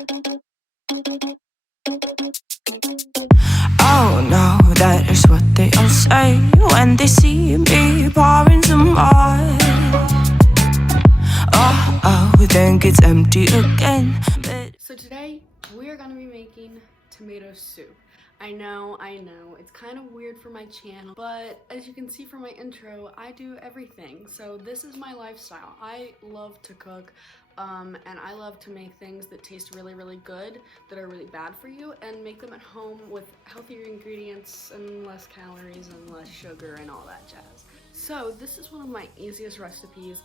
Oh no, that is what they all say when they see me pouring some more. Oh, then gets empty again. So today we are going to be making tomato soup. I know, it's kind of weird for my channel, but as you can see from my intro, I do everything. So this is my lifestyle. I love to cook, and I love to make things that taste really, really good, that are really bad for you, and make them at home with healthier ingredients and less calories and less sugar and all that jazz. So this is one of my easiest recipes,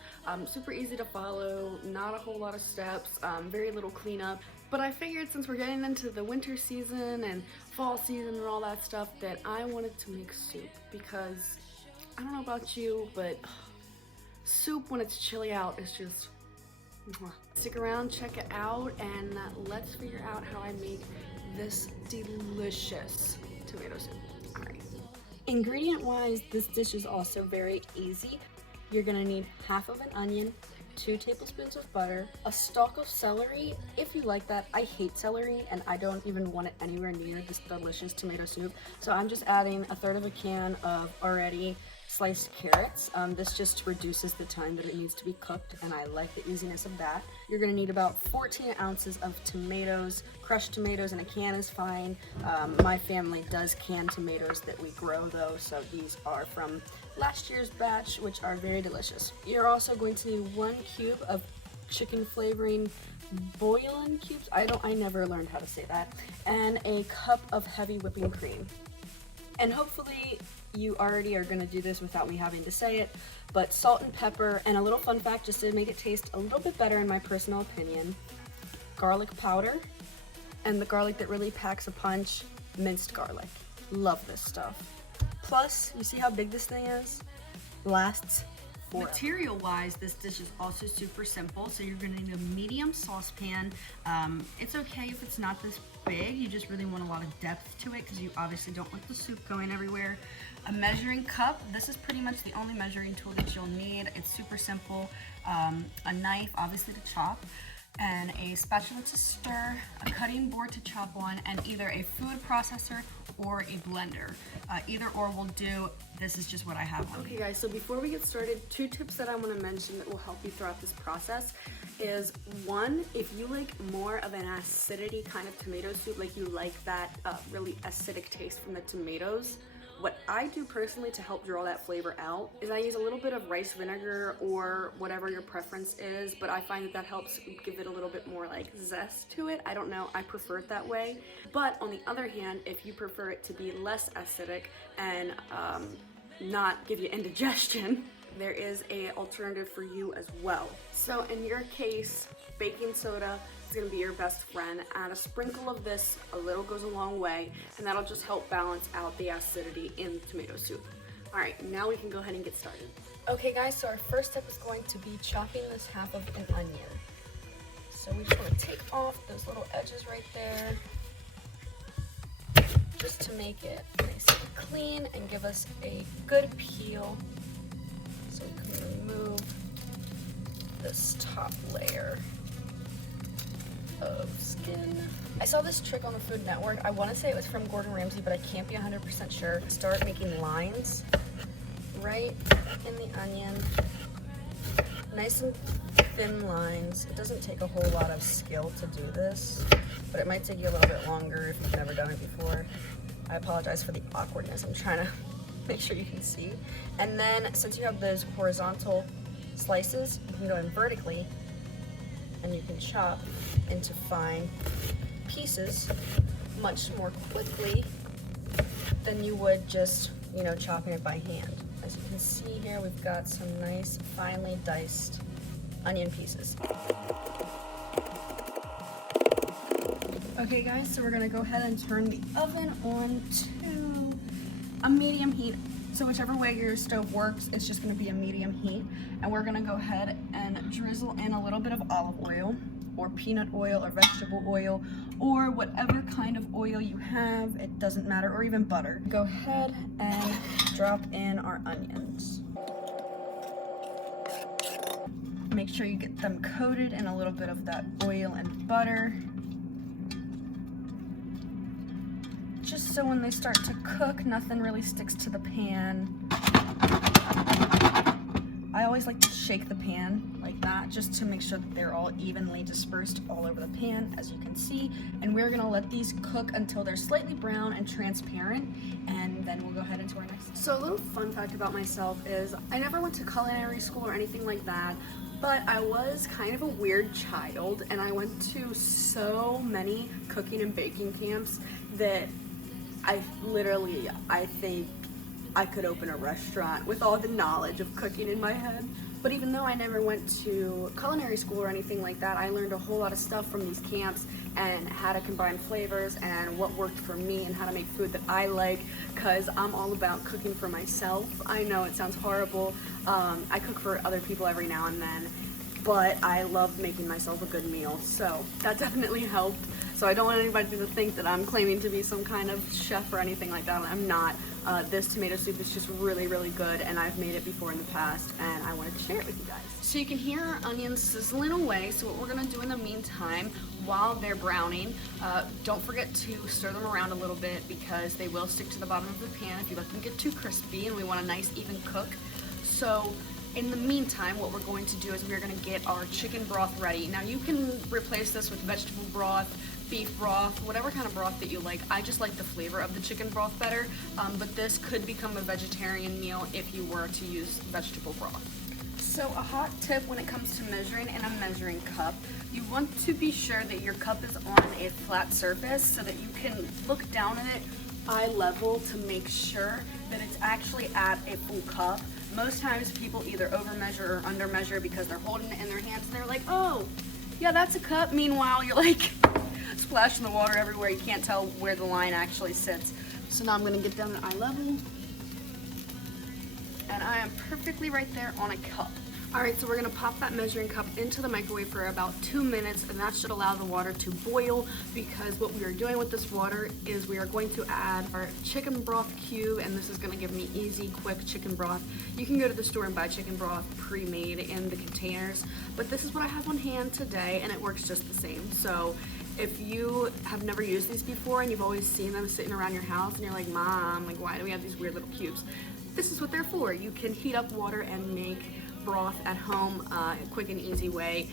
super easy to follow, not a whole lot of steps, very little cleanup. But I figured since we're getting into the winter season and fall season and all that stuff that I wanted to make soup, because I don't know about you, but soup when it's chilly out is just mwah. Stick around, check it out, and let's figure out how I make this delicious tomato soup. All right. Ingredient wise, this dish is also very easy. You're gonna need half of an onion, 2 tablespoons of butter, a stalk of celery if you like that. I hate celery and I don't even want it anywhere near this delicious tomato soup. So I'm just adding 1/3 of a can of already sliced carrots. This just reduces the time that it needs to be cooked, and I like the easiness of that. You're gonna need about 14 ounces of tomatoes. Crushed tomatoes in a can is fine. My family does canned tomatoes that we grow though, so these are from last year's batch, which are very delicious. You're also going to need 1 cube of chicken flavoring bouillon cubes. I never learned how to say that. And a cup of heavy whipping cream. And hopefully you already are gonna do this without me having to say it, but salt and pepper, and a little fun fact just to make it taste a little bit better in my personal opinion, garlic powder, and the garlic that really packs a punch, minced garlic. Love this stuff. Plus, you see how big this thing is? Lasts forever. Material wise, this dish is also super simple. So you're gonna need a medium saucepan. It's okay if it's not this big. You just really want a lot of depth to it because you obviously don't want the soup going everywhere. A measuring cup. This is pretty much the only measuring tool that you'll need. It's super simple. A knife, obviously, to chop, and a spatula to stir, a cutting board to chop on, and either a food processor or a blender. Either or will do. This is just what I have on. Okay guys, so before we get started, 2 tips that I want to mention that will help you throughout this process is, 1, if you like more of an acidity kind of tomato soup, like you like that really acidic taste from the tomatoes, what I do personally to help draw that flavor out is I use a little bit of rice vinegar or whatever your preference is, but I find that helps give it a little bit more like zest to it. I don't know, I prefer it that way. But on the other hand, if you prefer it to be less acidic and not give you indigestion, there is a alternative for you as well. So in your case, baking soda is gonna be your best friend. Add a sprinkle of this, a little goes a long way, and that'll just help balance out the acidity in the tomato soup. All right, now we can go ahead and get started. Okay guys, so our first step is going to be chopping this half of an onion. So we just wanna take off those little edges right there, just to make it nice and clean and give us a good peel. So we can remove this top layer of skin. I saw this trick on the Food Network. I want to say it was from Gordon Ramsay, but I can't be 100% sure. Start making lines right in the onion. Nice and thin lines. It doesn't take a whole lot of skill to do this, but it might take you a little bit longer if you've never done it before. I apologize for the awkwardness. I'm trying to make sure you can see. And then since you have those horizontal slices, you can go in vertically and you can chop into fine pieces much more quickly than you would just, chopping it by hand. As you can see here, we've got some nice finely diced onion pieces. Okay guys, so we're gonna go ahead and turn the oven on to a medium heat. So whichever way your stove works, it's just gonna be a medium heat. And we're gonna go ahead and drizzle in a little bit of olive oil or peanut oil or vegetable oil or whatever kind of oil you have, it doesn't matter, or even butter. Go ahead and drop in our onions. Make sure you get them coated in a little bit of that oil and butter. just so when they start to cook, nothing really sticks to the pan. I always like to shake the pan like that just to make sure that they're all evenly dispersed all over the pan, as you can see. And we're gonna let these cook until they're slightly brown and transparent, and then we'll go ahead into our next. So a little fun fact about myself is I never went to culinary school or anything like that, but I was kind of a weird child, and I went to so many cooking and baking camps that I think I could open a restaurant with all the knowledge of cooking in my head. But even though I never went to culinary school or anything like that, I learned a whole lot of stuff from these camps and how to combine flavors and what worked for me and how to make food that I like, because I'm all about cooking for myself. I know it sounds horrible. I cook for other people every now and then, but I love making myself a good meal, so that definitely helped. So I don't want anybody to think that I'm claiming to be some kind of chef or anything like that. I'm not. This tomato soup is just really, really good, and I've made it before in the past, and I wanted to share it with you guys. So you can hear our onions sizzling away, so what we're gonna do in the meantime, while they're browning, don't forget to stir them around a little bit because they will stick to the bottom of the pan if you let them get too crispy, and we want a nice even cook. So in the meantime, what we're going to do is we're gonna get our chicken broth ready. Now you can replace this with vegetable broth, beef broth, whatever kind of broth that you like. I just like the flavor of the chicken broth better, but this could become a vegetarian meal if you were to use vegetable broth. So a hot tip when it comes to measuring in a measuring cup, you want to be sure that your cup is on a flat surface so that you can look down at it eye level to make sure that it's actually at a full cup. Most times people either over measure or under measure because they're holding it in their hands and they're like, oh, yeah, that's a cup. Meanwhile, you're like splashing the water everywhere. You can't tell where the line actually sits. So now I'm gonna get down at eye level. And I am perfectly right there on a cup. All right, so we're gonna pop that measuring cup into the microwave for about 2 minutes, and that should allow the water to boil, because what we are doing with this water is we are going to add our chicken broth cube, and this is gonna give me easy, quick chicken broth. You can go to the store and buy chicken broth pre-made in the containers, but this is what I have on hand today, and it works just the same. So if you have never used these before and you've always seen them sitting around your house and you're like, Mom, like, why do we have these weird little cubes? This is what they're for. You can heat up water and make broth at home, a quick and easy way.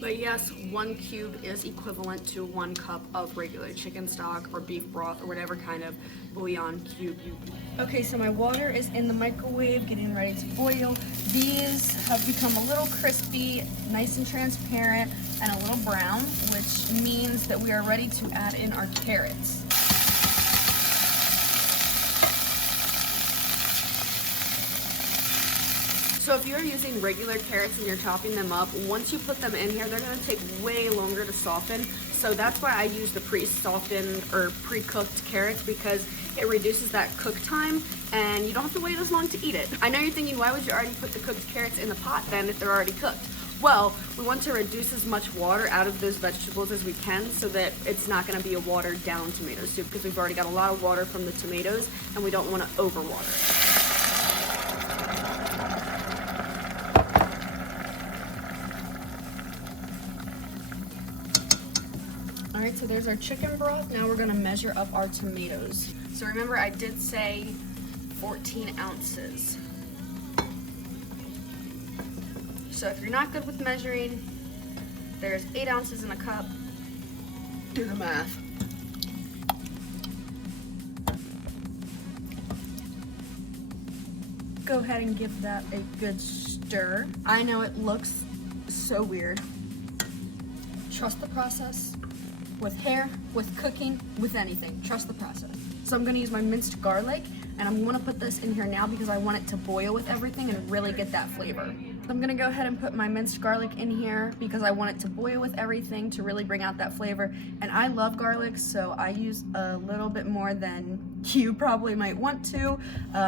But yes, 1 cube is equivalent to 1 cup of regular chicken stock or beef broth or whatever kind of bouillon cube you eat. Okay, so my water is in the microwave getting ready to boil. These have become a little crispy, nice and transparent, and a little brown, which means that we are ready to add in our carrots. So if you're using regular carrots and you're chopping them up, once you put them in here, they're gonna take way longer to soften. So that's why I use the pre-softened or pre-cooked carrots, because it reduces that cook time and you don't have to wait as long to eat it. I know you're thinking, why would you already put the cooked carrots in the pot then if they're already cooked? Well, we want to reduce as much water out of those vegetables as we can so that it's not gonna be a watered down tomato soup, because we've already got a lot of water from the tomatoes and we don't wanna overwater it. All right, so there's our chicken broth. Now we're gonna measure up our tomatoes. So remember, I did say 14 ounces. So if you're not good with measuring, there's 8 ounces in a cup. Do the math. Go ahead and give that a good stir. I know it looks so weird. Trust the process. With hair, with cooking, with anything. Trust the process. So I'm gonna use my minced garlic, and I'm gonna put this in here now because I want it to boil with everything and really get that flavor. So I'm gonna go ahead and put my minced garlic in here because I want it to boil with everything to really bring out that flavor. And I love garlic, so I use a little bit more than you probably might want to,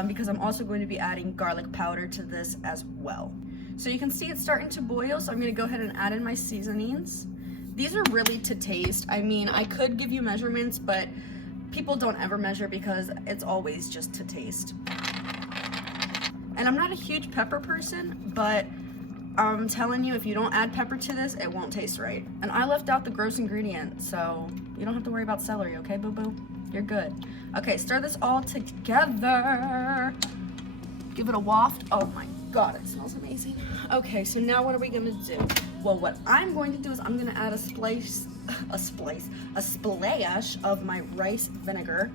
because I'm also going to be adding garlic powder to this as well. So you can see it's starting to boil, so I'm gonna go ahead and add in my seasonings. These are really to taste. I mean, I could give you measurements, but people don't ever measure because it's always just to taste. And I'm not a huge pepper person, but I'm telling you, if you don't add pepper to this, it won't taste right. And I left out the gross ingredient, so you don't have to worry about celery, okay, boo-boo? You're good. Okay, stir this all together. Give it a waft. Oh my God, it smells amazing. Okay, so now what are we gonna do? Well, what I'm going to do is I'm gonna add a splash of my rice vinegar.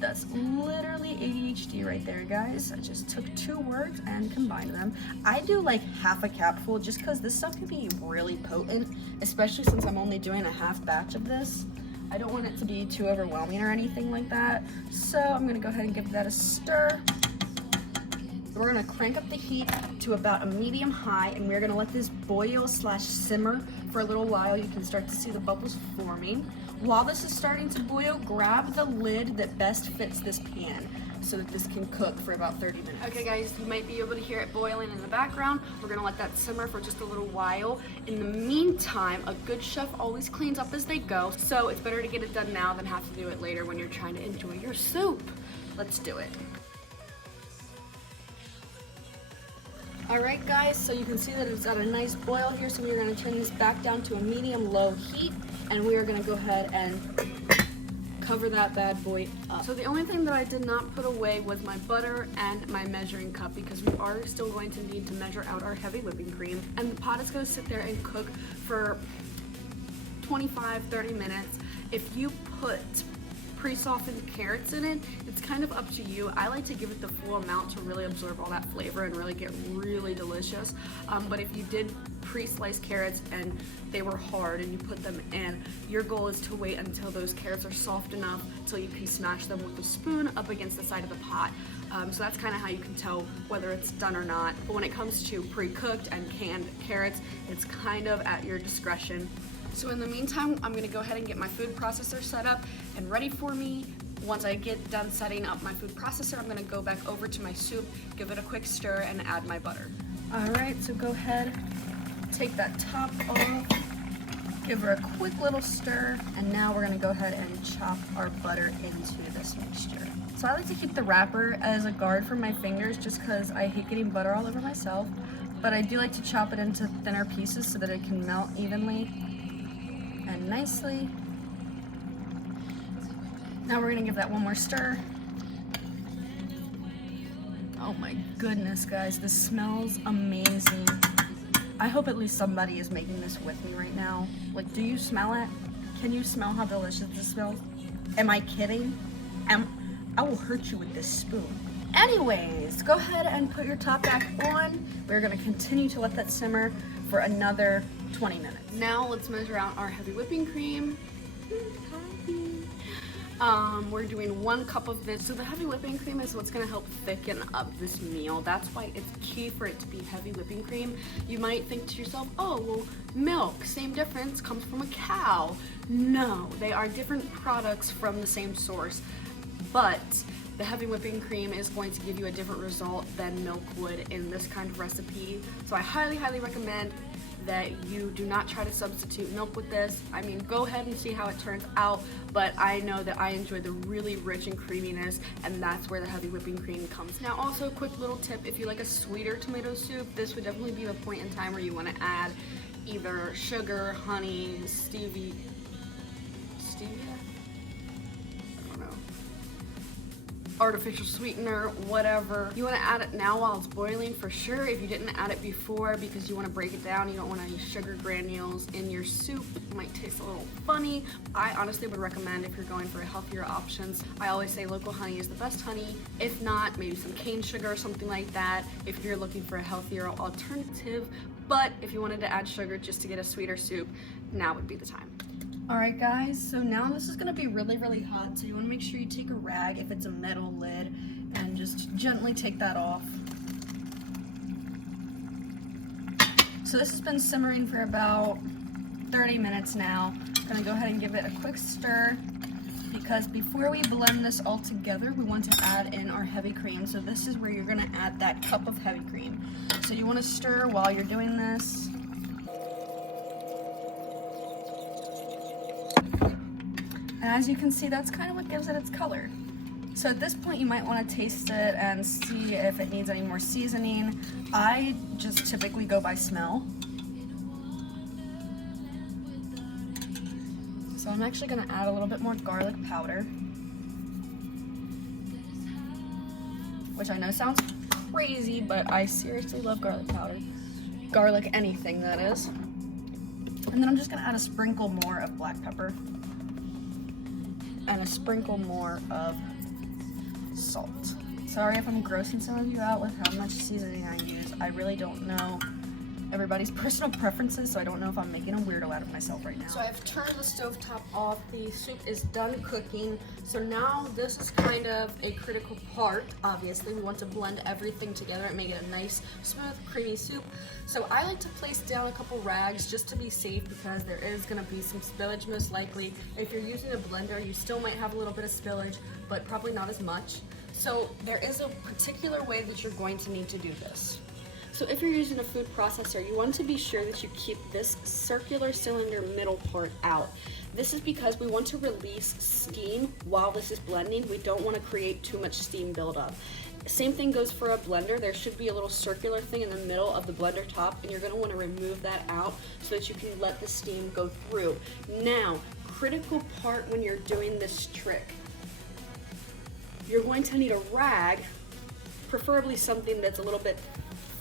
That's literally ADHD right there, guys. I just took 2 words and combined them. I do like half a capful just because this stuff can be really potent, especially since I'm only doing a half batch of this. I don't want it to be too overwhelming or anything like that. So I'm gonna go ahead and give that a stir. We're gonna crank up the heat to about a medium high, and we're gonna let this boil / simmer for a little while. You can start to see the bubbles forming. While this is starting to boil, grab the lid that best fits this pan so that this can cook for about 30 minutes. Okay guys, you might be able to hear it boiling in the background. We're gonna let that simmer for just a little while. In the meantime, a good chef always cleans up as they go, so it's better to get it done now than have to do it later when you're trying to enjoy your soup. Let's do it. Alright guys, so you can see that it's got a nice boil here, so we're going to turn this back down to a medium-low heat, and we are going to go ahead and cover that bad boy up. So the only thing that I did not put away was my butter and my measuring cup, because we are still going to need to measure out our heavy whipping cream, and the pot is going to sit there and cook for 25-30 minutes. If you put pre-softened carrots in it, it's kind of up to you. I like to give it the full amount to really absorb all that flavor and really get really delicious. But if you did pre-slice carrots and they were hard and you put them in, your goal is to wait until those carrots are soft enough till you can smash them with a spoon up against the side of the pot. So that's kind of how you can tell whether it's done or not. But when it comes to pre-cooked and canned carrots, it's kind of at your discretion. So in the meantime, I'm gonna go ahead and get my food processor set up and ready for me. Once I get done setting up my food processor, I'm gonna go back over to my soup, give it a quick stir, and add my butter. All right, so go ahead, take that top off, give her a quick little stir, and now we're gonna go ahead and chop our butter into this mixture. So I like to keep the wrapper as a guard for my fingers just because I hate getting butter all over myself, but I do like to chop it into thinner pieces so that it can melt evenly and nicely. Now we're gonna give that one more stir. Oh my goodness, guys, this smells amazing. I hope at least somebody is making this with me right now. Like, do you smell it? Can you smell how delicious this smells? Am I kidding? I will hurt you with this spoon. Anyways, go ahead and put your top back on. We're gonna continue to let that simmer for another 20 minutes. Now let's measure out our heavy whipping cream. We're doing 1 cup of this. So the heavy whipping cream is what's gonna help thicken up this meal. That's why it's key for it to be heavy whipping cream. You might think to yourself, oh, well, milk, same difference, comes from a cow. No, they are different products from the same source, but the heavy whipping cream is going to give you a different result than milk would in this kind of recipe. So I highly, highly recommend that you do not try to substitute milk with this. I mean, go ahead and see how it turns out, but I know that I enjoy the really rich and creaminess, and that's where the heavy whipping cream comes. Now, also a quick little tip, if you like a sweeter tomato soup, this would definitely be the point in time where you want to add either sugar, honey, stevia? Artificial sweetener, whatever. You want to add it now while it's boiling for sure. If you didn't add it before because you want to break it down, you don't want any sugar granules in your soup. It might taste a little funny. I honestly would recommend, if you're going for healthier options, I always say local honey is the best honey. If not, maybe some cane sugar or something like that if you're looking for a healthier alternative. But if you wanted to add sugar just to get a sweeter soup, now would be the time. Alright guys, so now this is going to be really, really hot, so you want to make sure you take a rag if it's a metal lid and just gently take that off. So this has been simmering for about 30 minutes now. I'm going to go ahead and give it a quick stir, because before we blend this all together, we want to add in our heavy cream. So this is where you're going to add that cup of heavy cream. So you want to stir while you're doing this. And as you can see, that's kind of what gives it its color. So at this point, you might want to taste it and see if it needs any more seasoning. I just typically go by smell. So I'm actually going to add a little bit more garlic powder. which I know sounds crazy, but I seriously love garlic powder. Garlic anything, that is. And then I'm just gonna add a sprinkle more of black pepper and a sprinkle more of salt. Sorry if I'm grossing some of you out with how much seasoning I use. I really don't know everybody's personal preferences, so I don't know if I'm making a weirdo out of myself right now. So I've turned the stovetop off. The soup is done cooking. So now this is kind of a critical part. Obviously, we want to blend everything together and make it a nice, smooth, creamy soup. So I like to place down a couple rags just to be safe, because there is gonna be some spillage most likely. If you're using a blender, you still might have a little bit of spillage, but probably not as much. So there is a particular way that you're going to need to do this. So if you're using a food processor, you want to be sure that you keep this circular cylinder middle part out. This is because we want to release steam while this is blending. We don't want to create too much steam buildup. Same thing goes for a blender. There should be a little circular thing in the middle of the blender top, and you're going to want to remove that out so that you can let the steam go through. Now, critical part when you're doing this trick, you're going to need a rag, preferably something that's a little bit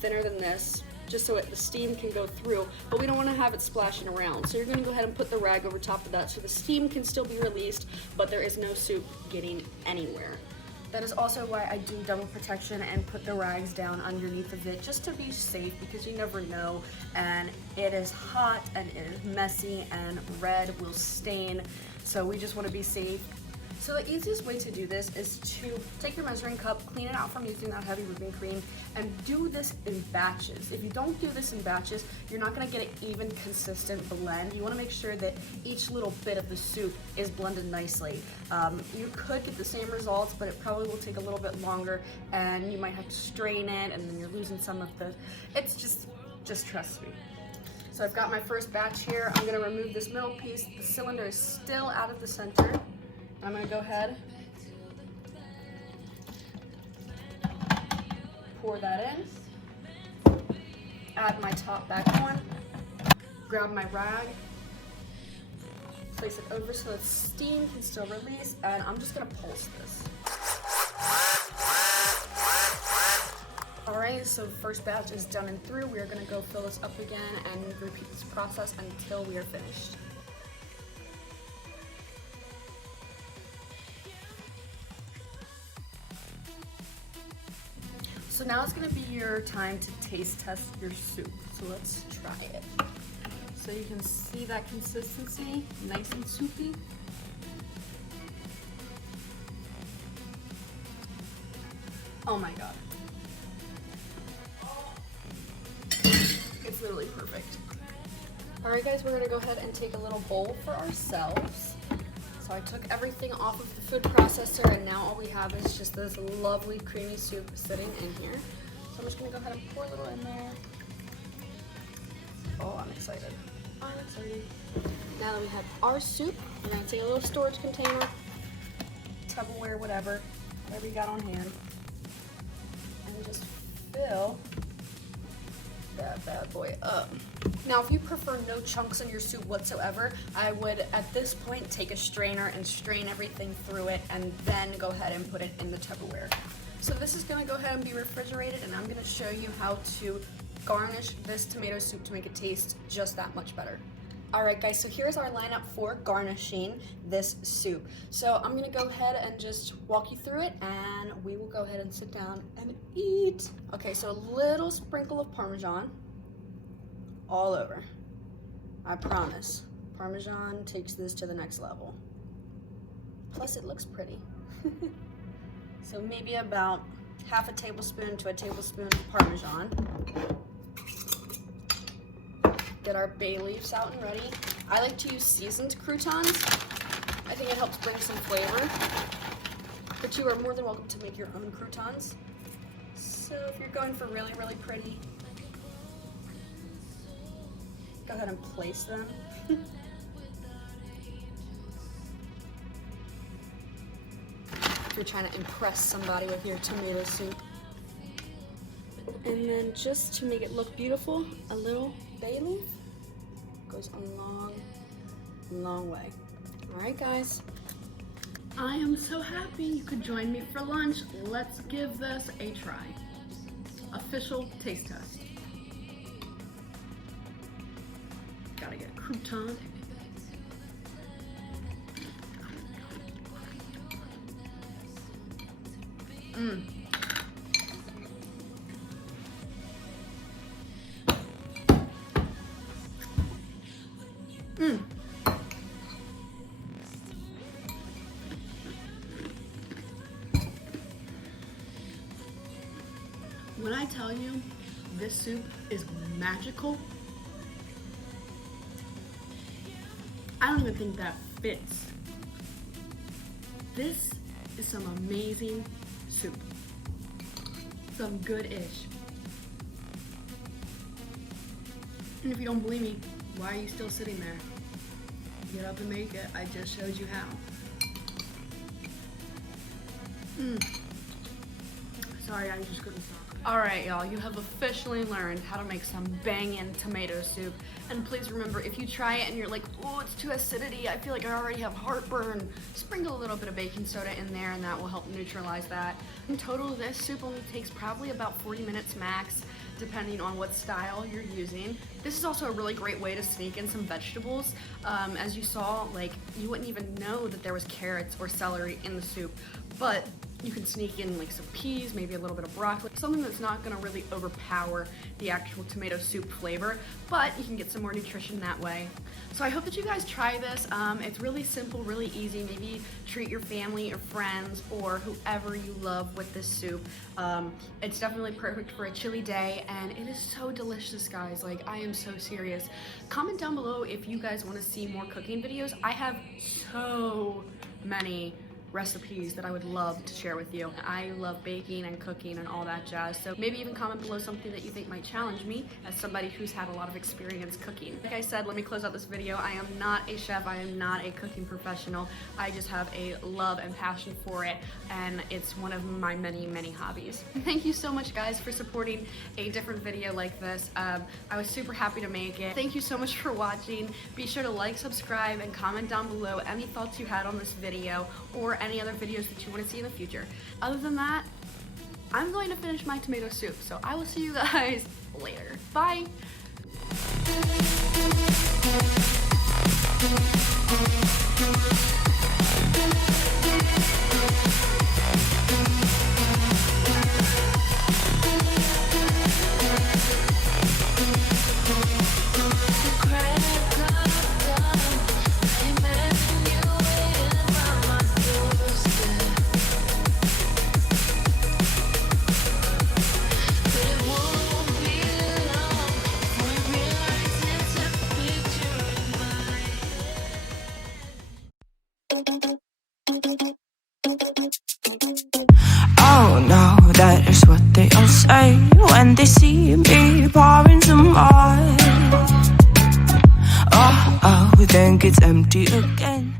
thinner than this, just so the steam can go through, but we don't want to have it splashing around. So you're going to go ahead and put the rag over top of that so the steam can still be released, but there is no soup getting anywhere. That is also why I do double protection and put the rags down underneath of it, just to be safe, because you never know, and it is hot and it is messy and red will stain, so we just want to be safe. So the easiest way to do this is to take your measuring cup, clean it out from using that heavy whipping cream, and do this in batches. If you don't do this in batches, you're not gonna get an even consistent blend. You wanna make sure that each little bit of the soup is blended nicely. You could get the same results, but it probably will take a little bit longer, and you might have to strain it, and then you're losing some of the, it's just trust me. So I've got my first batch here. I'm gonna remove this middle piece. The cylinder is still out of the center. I'm gonna go ahead, pour that in, add my top back on, grab my rag, place it over so that steam can still release, and I'm just gonna pulse this. All right, so the first batch is done and through. We are gonna go fill this up again and repeat this process until we are finished. So now it's gonna be your time to taste test your soup. So let's try it. So you can see that consistency, nice and soupy. Oh my God. It's literally perfect. All right guys, we're gonna go ahead and take a little bowl for ourselves. So I took everything off of the food processor, and now all we have is just this lovely creamy soup sitting in here. So I'm just gonna go ahead and pour a little in there. Oh, I'm excited. I'm excited. Now that we have our soup, we're gonna take a little storage container, Tupperware, whatever you got on hand, and just fill that bad boy up. Now, if you prefer no chunks in your soup whatsoever, I would, at this point, take a strainer and strain everything through it, and then go ahead and put it in the Tupperware. So this is gonna go ahead and be refrigerated, and I'm gonna show you how to garnish this tomato soup to make it taste just that much better. All right guys, so here's our lineup for garnishing this soup. So I'm gonna go ahead and just walk you through it, and we will go ahead and sit down and eat. Okay, so a little sprinkle of Parmesan all over. I promise, Parmesan takes this to the next level. Plus it looks pretty. So maybe about half a tablespoon to a tablespoon of Parmesan. Get our bay leaves out and ready. I like to use seasoned croutons. I think it helps bring some flavor. But you are more than welcome to make your own croutons. So if you're going for really, really pretty, go ahead and place them. If you're trying to impress somebody with your tomato soup. And then just to make it look beautiful, a little bay leaf goes a long, long way. All right, guys. I am so happy you could join me for lunch. Let's give this a try. Official taste test. Gotta get a crouton. Mmm. Mmm. When I tell you this soup is magical, I don't even think that fits. This is some amazing soup. Some good-ish. And if you don't believe me, why are you still sitting there? Get up and make it. I just showed you how. Sorry, I just couldn't stop. Alright, y'all, you have officially learned how to make some bangin' tomato soup. And please remember, if you try it and you're like, oh, it's too acidity, I feel like I already have heartburn, sprinkle a little bit of baking soda in there and that will help neutralize that. In total, this soup only takes probably about 40 minutes max, depending on what style you're using. This is also a really great way to sneak in some vegetables. As you saw, like, you wouldn't even know that there was carrots or celery in the soup, but you can sneak in like some peas, maybe a little bit of broccoli, something that's not gonna really overpower the actual tomato soup flavor, but you can get some more nutrition that way. So I hope that you guys try this. It's really simple, really easy. Maybe treat your family or friends or whoever you love with this soup. It's definitely perfect for a chilly day and it is so delicious, guys. Like, I am so serious. Comment down below if you guys wanna see more cooking videos. I have so many recipes that I would love to share with you. I love baking and cooking and all that jazz, so maybe even comment below something that you think might challenge me as somebody who's had a lot of experience cooking. Like I said, let me close out this video. I am not a chef, I am not a cooking professional. I just have a love and passion for it, and it's one of my many, many hobbies. Thank you so much, guys, for supporting a different video like this. I was super happy to make it. Thank you so much for watching. Be sure to like, subscribe, and comment down below any thoughts you had on this video or any other videos that you want to see in the future. Other than that, I'm going to finish my tomato soup, so I will see you guys later. Bye! Oh no, that is what they all say when they see me pouring some more. Oh, then gets empty again.